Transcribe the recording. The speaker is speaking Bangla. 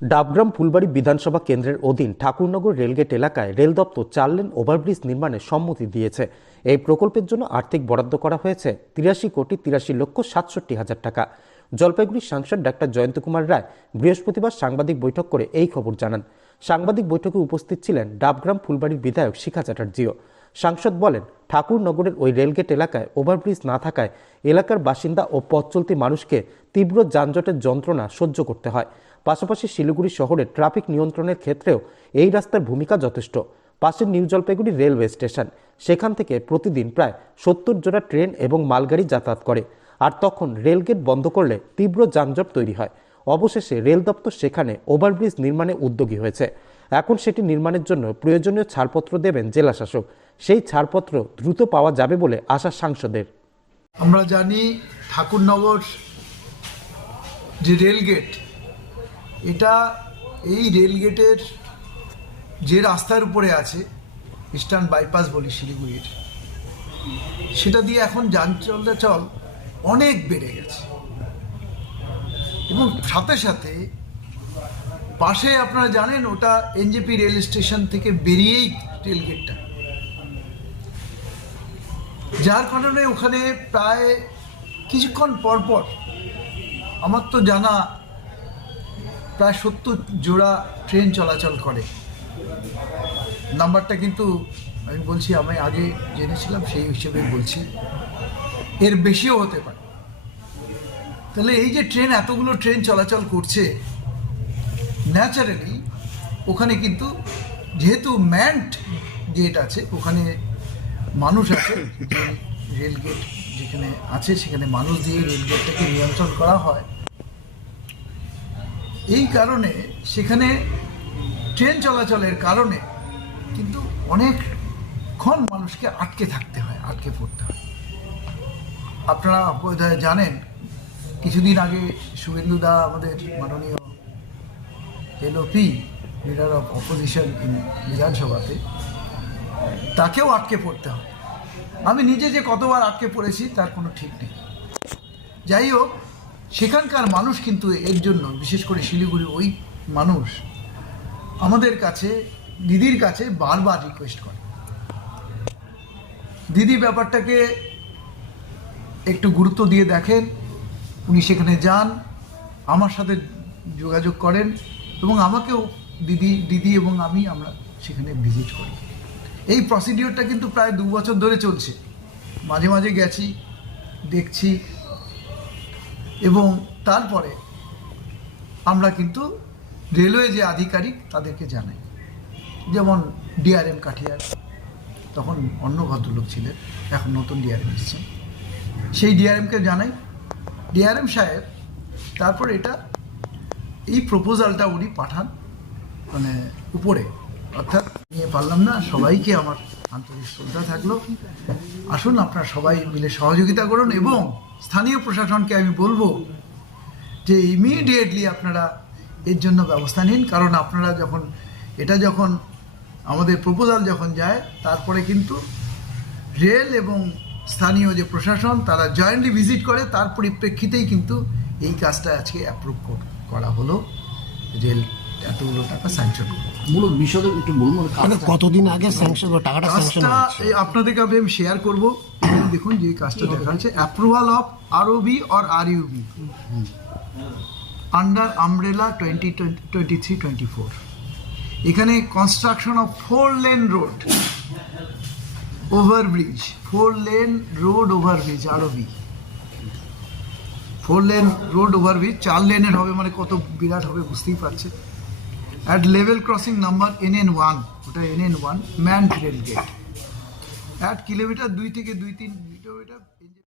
ডাবগ্রাম ফুলবাড়ি বিধানসভা কেন্দ্রের অধীন ঠাকুরনগর রেলগেট এলাকায় রেল দপ্তর চার লেন ওভারব্রিজ নির্মাণের সম্মতি দিয়েছে। এই প্রকল্পের জন্য আর্থিক বরাদ্দ করা হয়েছে তিরাশি কোটি তিরাশি লক্ষ সাতষট্টি হাজার টাকা। জলপাইগুড়ির সাংসদ ডাক্তার জয়ন্ত কুমার রায় বৃহস্পতিবার সাংবাদিক বৈঠক করে এই খবর জানান। সাংবাদিক বৈঠকে উপস্থিত ছিলেন ডাবগ্রাম ফুলবাড়ির বিধায়ক শিখা চ্যাটার্জিও। সাংসদ বলেন, ঠাকুরনগরের ওই রেলগেট এলাকায় ওভারব্রিজ না থাকায় এলাকার বাসিন্দা ও পথ চলতি মানুষকে তীব্র যানজটের যন্ত্রণা সহ্য করতে হয়। পাশাপাশি শিলিগুড়ি শহরে ট্রাফিক নিয়ন্ত্রণের ক্ষেত্রেও এই রাস্তার ভূমিকা যথেষ্ট। পাশের নিউ জলপাইগুড়ি রেলওয়ে স্টেশন, সেখান থেকে প্রতিদিন প্রায় সত্তর জোড়া ট্রেন এবং মালগাড়ি যাতায়াত করে। আর তখন রেলগেট বন্ধ করলে তীব্র যানজট তৈরি হয়। অবশেষে রেল দপ্তর সেখানে ওভারব্রিজ নির্মাণে উদ্যোগী হয়েছে। এখন সেটি নির্মাণের জন্য প্রয়োজনীয় ছাড়পত্র দেবেন জেলা শাসক সেই ছাড়পত্র দ্রুত পাওয়া যাবে বলে আশা সাংসদের। আমরা জানি ঠাকুরনগর যে রেলগেট এটা এই রেলগেটের যে রাস্তার উপরে আছে ইস্টার্ন বাইপাস বলি শিলিগুড়ির, সেটা দিয়ে এখন যান চলাচল অনেক বেড়ে গেছে। এবং সাথে সাথে পাশে আপনারা জানেন ওটা এনজেপি রেল স্টেশন থেকে বেরিয়েই রেলগেটটা যার কারণে ওখানে প্রায় কিছুক্ষণ পর পর, আমার তো জানা প্রায় সত্তর জোড়া ট্রেন চলাচল করে। নাম্বারটা কিন্তু আমি বলছি, আমি আগে জেনেছিলাম, সেই হিসেবে বলছি। এর বেশিও হতে পারে। তাহলে এই যে ট্রেন এতগুলো ট্রেন চলাচল করছে ন্যাচারালি ওখানে কিন্তু যেহেতু ম্যান্ড গেট আছে, ওখানে মানুষ আছে, যে রেলগেট যেখানে আছে, সেখানে মানুষ দিয়ে রেলগেটটাকে নিয়ন্ত্রণ করা হয়। এই কারণে সেখানে ট্রেন চলাচলের কারণে কিন্তু অনেকক্ষণ মানুষকে আটকে থাকতে হয়, আটকে পড়তে হয়। আপনারা বোধহয় জানেন, কিছুদিন আগে শুভেন্দু দা আমাদের মাননীয় এলওপি লিডার অফ অপোজিশন বিধানসভাতে, তাকেও আটকে পড়তে হয়। আমি নিজে যে কতবার আটকে পড়েছি, তার কোনো ঠিক নেই। যাই হোক সেখানকার মানুষ কিন্তু এর জন্য, বিশেষ করে শিলিগুড়ি ওই মানুষ, আমাদের কাছে, দিদির কাছে বারবার রিকোয়েস্ট করে। দিদি ব্যাপারটাকে একটু গুরুত্ব দিয়ে দেখেন, উনি সেখানে যান, আমার সাথে যোগাযোগ করেন, এবং আমাকেও দিদি দিদি এবং আমি আমরা সেখানে ভিজিট করি। এই প্রসিডিওরটা কিন্তু প্রায় দু বছর ধরে চলছে। মাঝে মাঝে গেছি, দেখছি এবং তারপরে আমরা কিন্তু রেলওয়ে যে আধিকারিক তাদেরকে জানাই। যেমন ডিআরএম কাঠিয়ার, তখন অন্য ভদ্রলোক ছিলেন, এখন নতুন ডিআরএম এসেছেন। সেই ডিআরএমকে জানাই। ডিআরএম সাহেব, তারপর এটা, এই প্রপোজালটা উনি পাঠান মানে উপরে, অর্থাৎ নিয়ে পারলাম না, সবাইকে আমার আন্তরিক শ্রদ্ধা থাকল। আসুন আপনারা সবাই মিলে সহযোগিতা করুন এবং স্থানীয় প্রশাসনকে আমি বলব যে ইমিডিয়েটলি আপনারা এর জন্য ব্যবস্থা নিন, কারণ আপনারা যখন, এটা যখন আমাদের প্রপোজাল যখন যায়, তারপরে কিন্তু রেল এবং স্থানীয় যে প্রশাসন, তারা জয়েন্টলি ভিজিট করে, তার পরিপ্রেক্ষিতেই কিন্তু এই কাজটা আজকে অ্যাপ্রুভ করা হলো। রেল এতগুলো টাকা স্যাংশন বিষয়টা একটু বলুন মানে কতদিন আগে স্যাংশন টাকাটা স্যাংশন হয়েছে আপনাদেরকে আমি শেয়ার করব। দেখুন যে কাজটা দেখা approval of ROB or R UB under umbrella twenty twenty three twenty four এখানে construction of four lane road overbridge four lane road overbridge ROB four lane road overbridge চার লেনের হবে মানে কত বিরাট হবে বুঝতেই পারছেন। At level crossing number N N one ওটা N N one man train gate at kilometre দুই থেকে দুই তিন কিলোমিটার